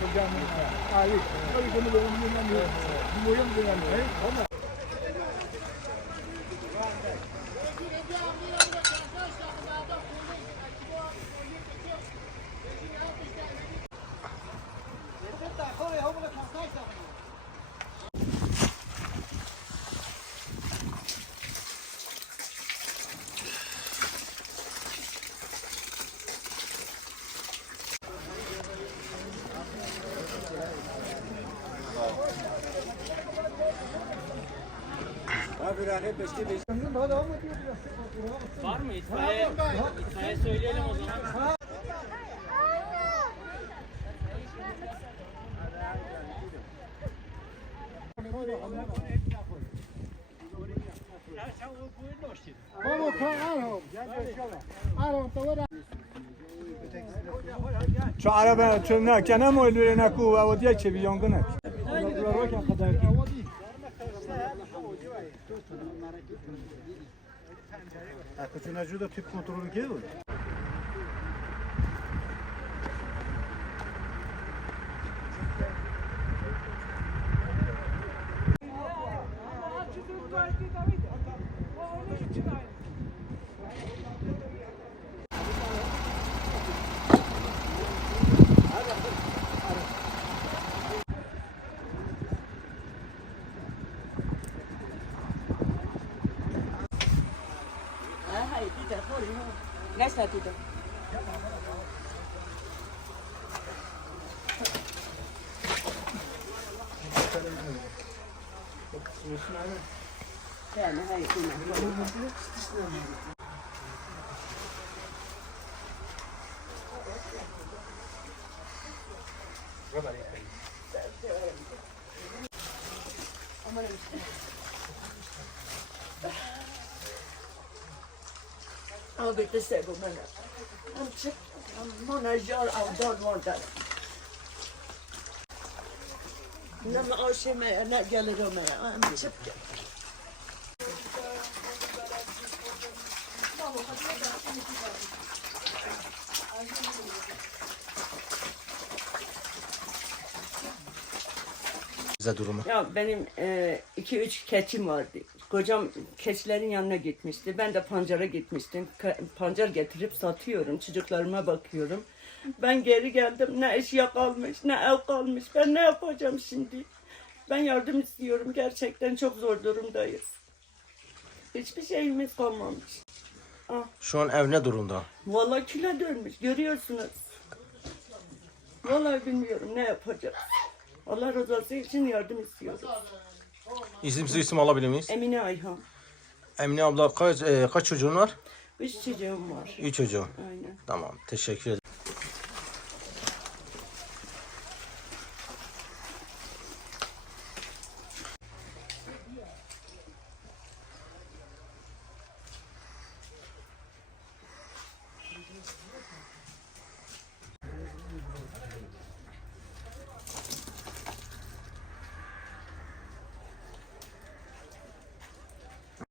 Kocamın, Ali, tabii bunu da ömrümden bir, bu boyun dönemde. Var mı itfaiye? İtfaiye söyleyelim o zaman. چو عربه چو نه کنه مولوی نکو و ودیه چه Akıçın acı da tüp kontrolü geliyor. Давайте, давайте. Глянь оттуда. Thank you. I'll get the seven minutes. I'm sick. I'm on a jar. I don't want that. Aşemeye ne gelir ona. I'm sick. Bize durumu. Ya benim e, iki üç keçim vardı. Kocam keçilerin yanına gitmişti. Ben de pancara gitmiştim. Pancar getirip satıyorum. Çocuklarıma bakıyorum. Ben geri geldim. Ne eşya kalmış, ne ev kalmış. Ben ne yapacağım şimdi? Ben yardım istiyorum. Gerçekten çok zor durumdayız. Hiçbir şeyimiz kalmamış. Şu an ev ne durumda? Vallahi küle dönmüş. Görüyorsunuz. Vallahi bilmiyorum ne yapacağız. Allah rızası için yardım istiyoruz. İsim isim alabilir miyiz? Emine Ayhan. Emine abla kaç, e, kaç çocuğun var? Üç çocuğum var. Üç çocuğun. Aynen. Tamam teşekkür ederim.